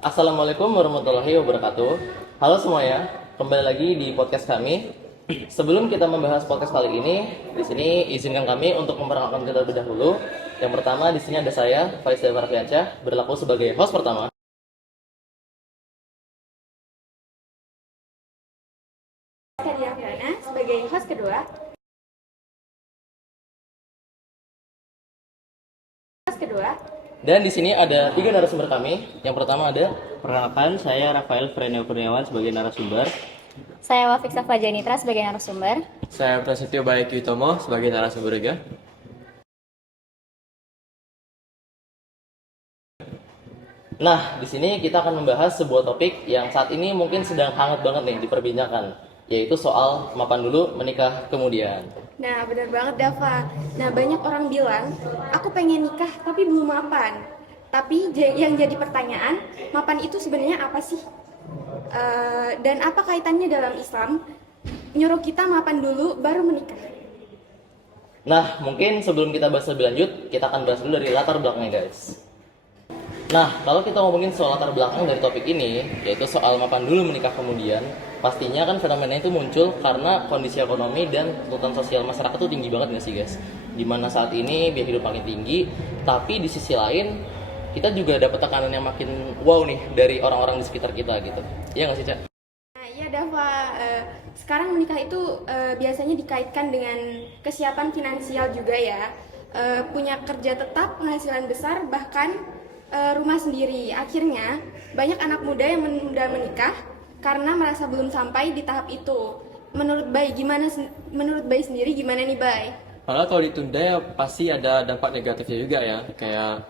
Assalamualaikum warahmatullahi wabarakatuh. Halo semuanya, kembali lagi di podcast kami. Sebelum kita membahas podcast kali ini, di sini izinkan kami untuk memperkenalkan kita terlebih dahulu. Yang pertama di sini ada saya, Faiz Dewa Arfiansyah, berlaku sebagai host pertama. Kadiana sebagai host kedua. Dan di sini ada tiga narasumber kami. Yang pertama ada Perkenalkan, saya Rafael Frenio Kurniawan sebagai narasumber. Saya Wafik Safa Janitra sebagai narasumber. Saya Prasetyo Bayaki Utomo sebagai narasumber juga. Nah, di sini kita akan membahas sebuah topik yang saat ini mungkin sedang hangat banget nih diperbincangkan, yaitu soal mapan dulu, menikah kemudian. Nah, benar banget Dava. Nah, banyak orang bilang, aku pengen nikah tapi belum mapan. Tapi yang jadi pertanyaan, mapan itu sebenarnya apa sih? Dan apa kaitannya dalam Islam? Nyuruh kita mapan dulu baru menikah. Nah, mungkin sebelum kita bahas lebih lanjut, kita akan bahas dulu dari latar belakangnya guys. Nah, kalau kita ngomongin soal latar belakang dari topik ini, yaitu soal mapan dulu menikah kemudian, pastinya kan fenomena itu muncul karena kondisi ekonomi dan tuntutan sosial masyarakat itu tinggi banget nggak sih guys? Dimana saat ini biaya hidup makin tinggi, tapi di sisi lain kita juga dapat tekanan yang makin wow nih dari orang-orang di sekitar kita gitu. Iya nggak sih, Cak? Nah, iya Dava, sekarang menikah itu biasanya dikaitkan dengan kesiapan finansial juga ya. Punya kerja tetap, penghasilan besar, bahkan rumah sendiri. Akhirnya banyak anak muda yang menunda menikah karena merasa belum sampai di tahap itu. Menurut Bay sendiri gimana nih Bay? Padahal kalau ditunda ya pasti ada dampak negatifnya juga ya. Kayak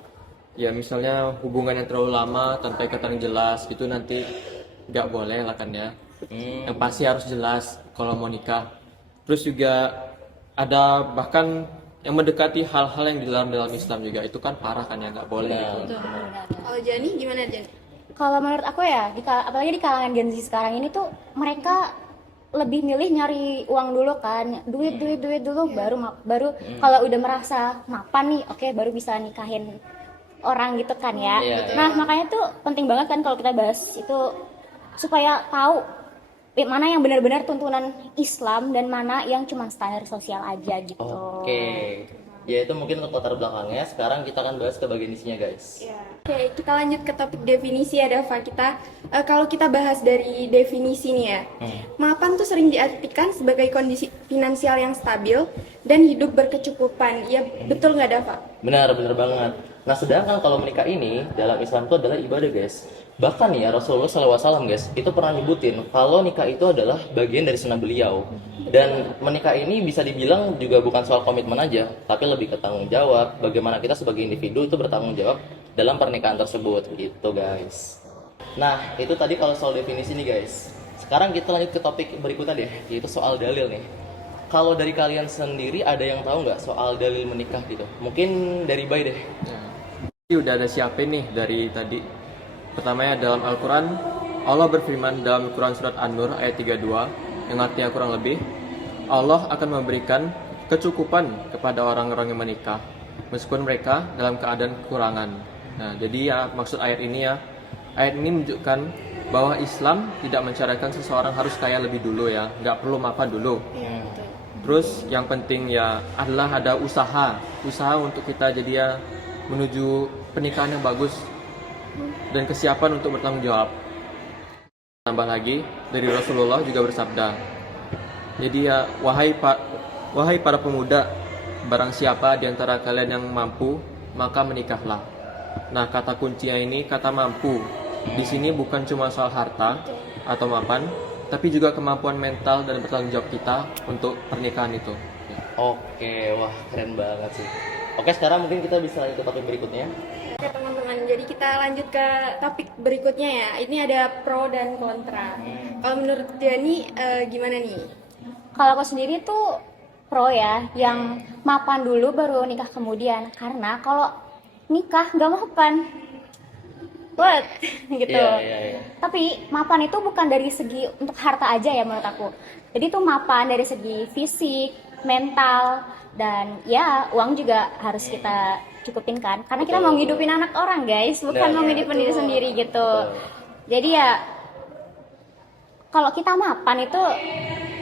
ya misalnya hubungan yang terlalu lama tanpa ikatan yang jelas itu nanti nggak boleh lah kan ya. Yang pasti harus jelas kalau mau nikah. Terus juga ada bahkan yang mendekati hal-hal yang dilarang dalam Islam juga itu kan parah kan ya, nggak boleh gitu. Kalau Jani gimana Jani? Kalau menurut aku ya, apalagi di kalangan Gen Z sekarang ini tuh mereka lebih milih nyari uang dulu kan, duit dulu, baru kalau udah merasa mapan nih, oke, baru bisa nikahin orang gitu kan ya. Nah makanya tuh penting banget kan kalau kita bahas itu supaya tahu mana yang benar-benar tuntunan Islam dan mana yang cuma standar sosial aja gitu. Oke. Ya itu mungkin untuk latar belakangnya. Sekarang kita akan bahas ke bagian isinya guys. Ya. Oke, kita lanjut ke topik definisi ya Dava. Kalau kita bahas dari definisi nih ya, mapan tuh sering diartikan sebagai kondisi finansial yang stabil dan hidup berkecukupan. Ya betul nggak Dava? Benar banget. Nah, sedangkan kalau menikah ini dalam Islam itu adalah ibadah, guys. Bahkan ya Rasulullah SAW, guys, itu pernah nyebutin kalau nikah itu adalah bagian dari sunnah beliau. Dan menikah ini bisa dibilang juga bukan soal komitmen aja, tapi lebih ke tanggung jawab. Bagaimana kita sebagai individu itu bertanggung jawab dalam pernikahan tersebut, gitu, guys. Nah, itu tadi kalau soal definisi nih, guys. Sekarang kita lanjut ke topik berikutnya deh, yaitu soal dalil nih. Kalau dari kalian sendiri ada yang tahu nggak soal dalil menikah gitu? Mungkin dari Bay deh. Ini udah ada siapin nih dari tadi. Pertamanya dalam Al-Quran, Allah berfirman dalam Quran Surat An-Nur ayat 32, yang artinya kurang lebih, Allah akan memberikan kecukupan kepada orang-orang yang menikah, meskipun mereka dalam keadaan kekurangan. Nah, jadi ya maksud ayat ini menunjukkan bahwa Islam tidak mensyariatkan seseorang harus kaya lebih dulu ya, nggak perlu mapan dulu. Terus yang penting ya adalah ada usaha untuk kita jadi ya menuju pernikahan yang bagus dan kesiapan untuk bertanggung jawab. Tambah lagi dari Rasulullah juga bersabda, jadi ya wahai para pemuda, barang siapa di antara kalian yang mampu maka menikahlah. Nah, kata kuncinya ini kata mampu. Di sini bukan cuma soal harta atau mapan, tapi juga kemampuan mental dan bertanggung jawab kita untuk pernikahan itu. Oke, wah keren banget sih. Oke, sekarang mungkin kita bisa lanjut ke topik berikutnya. Oke teman-teman, jadi kita lanjut ke topik berikutnya ya. Ini ada pro dan kontra. Kalau menurut Jani gimana nih? Kalau aku sendiri tuh pro ya, yang mapan dulu baru nikah kemudian. Karena kalau nikah nggak mapan, what gitu. Iya. Tapi mapan itu bukan dari segi untuk harta aja ya menurut aku. Jadi tuh mapan dari segi fisik, mental, Dan ya uang juga harus kita cukupin kan, karena kita mau ngidupin anak orang guys, bukan Nah, mau ngidupin diri sendiri gitu. Jadi ya kalau kita mapan itu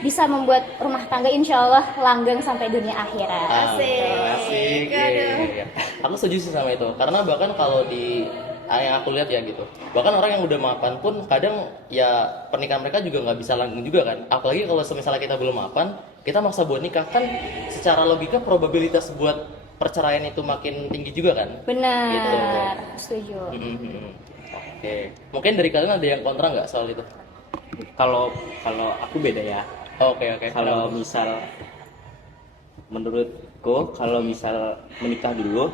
bisa membuat rumah tangga insya Allah langgeng sampai dunia akhirat. Asik. Iya. Aku setuju sih sama itu. Karena bahkan kalau di yang aku lihat ya gitu. Bahkan orang yang udah mapan pun kadang ya pernikahan mereka juga nggak bisa langgeng juga kan. Apalagi kalau misalnya kita belum mapan, kita maksa buat nikah kan secara logika probabilitas buat perceraian itu makin tinggi juga kan. Benar, Gitu. setuju. Oke. Mungkin dari kalian ada yang kontra nggak soal itu? Kalau aku beda ya. Oke. Kalau misal menurutku kalau misal menikah dulu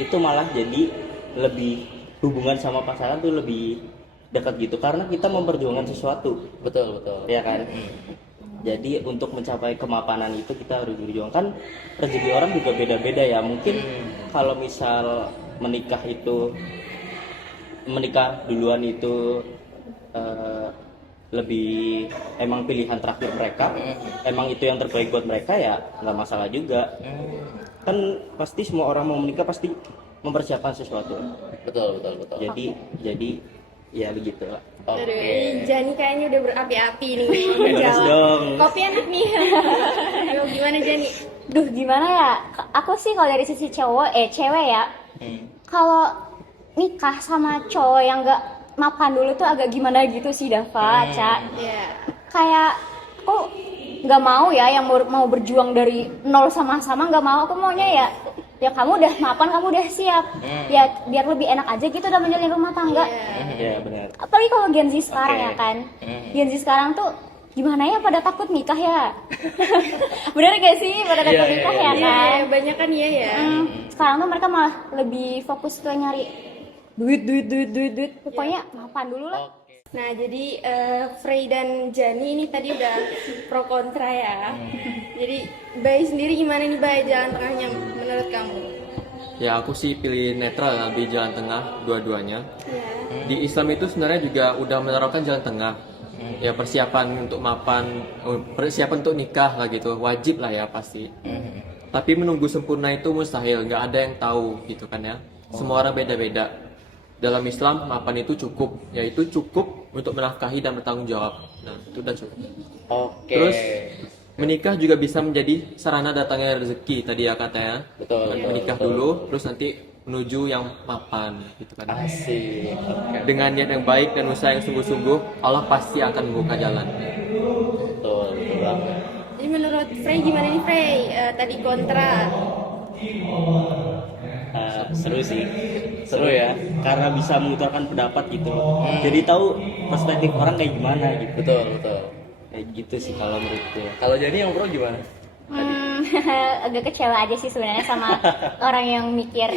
itu malah jadi lebih hubungan sama pasangan tuh lebih dekat gitu karena kita memperjuangkan sesuatu, Betul. ya kan? Jadi untuk mencapai kemapanan itu kita harus berjuang kan, rezeki orang juga beda-beda ya. Mungkin kalau misal menikah duluan itu lebih emang pilihan terakhir mereka, emang itu yang terbaik buat mereka ya nggak masalah juga. Kan pasti semua orang mau menikah pasti mempersiapkan sesuatu. Betul. Jadi ya begitu lah. Aduh, ini Jani kayaknya udah berapi-api nih Terus menjawab. dong. Kopi enak nih. Ayo gimana Jani? Duh gimana ya, aku sih kalau dari sisi cewek ya, kalau nikah sama cowok yang nggak mapan dulu tuh agak gimana gitu sih Dava, Ca. Iya. Kayak aku nggak mau ya yang mau berjuang dari nol sama-sama, nggak mau. Aku maunya ya kamu udah mapan, kamu udah siap, ya biar lebih enak aja gitu udah menjalin rumah tangga. Ya benar. Apalagi kalau Gen Z sekarang ya kan, Gen Z sekarang tuh gimana ya, pada takut nikah ya. Bener gak sih, pada takut nikah ya kan. Iya, banyak kan iya ya. Sekarang tuh mereka malah lebih fokus ke nyari duit. Pokoknya mapan dulu lah. Nah, jadi Frey dan Jani ini tadi udah pro kontra ya. Jadi Bay sendiri gimana nih Bay, jalan tengahnya menurut kamu? Ya aku sih pilih netral, lebih jalan tengah dua-duanya. Ya. Di Islam itu sebenarnya juga udah menerapkan jalan tengah. Ya persiapan untuk mapan, persiapan untuk nikah lah gitu, wajib lah ya pasti. Tapi menunggu sempurna itu mustahil, nggak ada yang tahu gitu kan ya. Semua orang beda-beda. Dalam Islam mapan itu cukup, yaitu cukup untuk menafkahi dan bertanggung jawab. Nah itu udah cukup. Oke. Terus menikah juga bisa menjadi sarana datangnya rezeki tadi ya katanya. Betul. Menikah dulu, terus nanti menuju yang mapan gitu kan. Asik. Oke. Dengan niat yang baik dan usaha yang sungguh-sungguh, Allah pasti akan membuka jalan. Betul banget. Jadi menurut Frey gimana nih Frey? Tadi kontra. Seru sih, seru ya, karena bisa mengutarakan pendapat gitu loh. Jadi tahu perspektif orang kayak gimana gitu. Betul. Kayak gitu sih kalau menurutku. Kalau jadi yang pro gimana? Agak kecewa aja sih sebenarnya sama orang yang mikir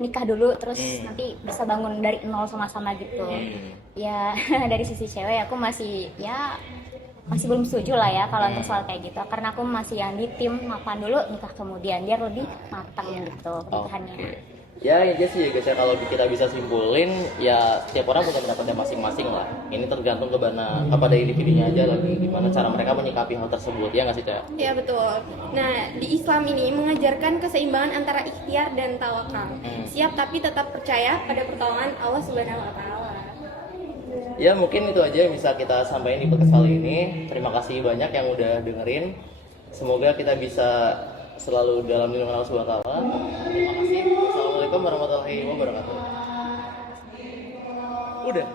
nikah dulu terus nanti bisa bangun dari nol sama-sama gitu. Ya dari sisi cewek aku masih belum setuju lah ya kalau untuk soal kayak gitu, karena aku masih yang di tim mapan dulu nikah kemudian biar lebih matang gitu pernikahannya. Ya aja sih ya guys ya, kalau kita bisa simpulin ya setiap orang punya pendapatnya masing-masing lah. Ini tergantung kepada individunya aja lagi gimana cara mereka menyikapi hal tersebut, ya nggak sih Cak? Ya betul. Nah, di Islam ini mengajarkan keseimbangan antara ikhtiar dan tawakal. Siap tapi tetap percaya pada pertolongan Allah Subhanahu wa taala. Ya mungkin itu aja yang bisa kita sampaikan di podcast kali ini. Terima kasih banyak yang udah dengerin. Semoga kita bisa selalu dalam lindungan Allah Subhanahu wa taala. Terima kasih. Assalamualaikum warahmatullahi wabarakatuh. Udah.